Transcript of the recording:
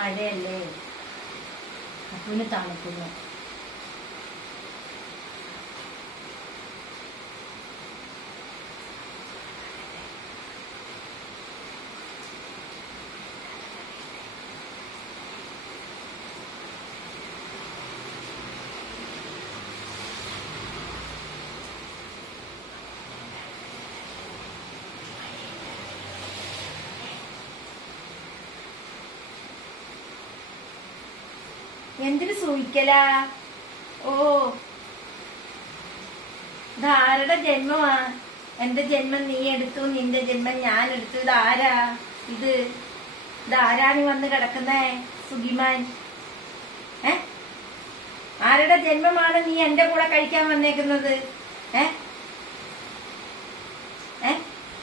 മഴയല്ലേ, അപ്പുവിന് തണുക്കുന്നു. എന്തിനു സൂഹിക്കലാ? ഓ, ഇതാരുടെ ജന്മമാ? എന്റെ ജന്മം നീ എടുത്തു, നിന്റെ ജന്മം ഞാൻ എടുത്തു. ഇതാരാ? ഇതാരാണ് വന്ന് കിടക്കുന്നേ? സുഖിമാൻ, ആരുടെ ജന്മമാണ് നീ എന്റെ കൂടെ കഴിക്കാൻ വന്നേക്കുന്നത്?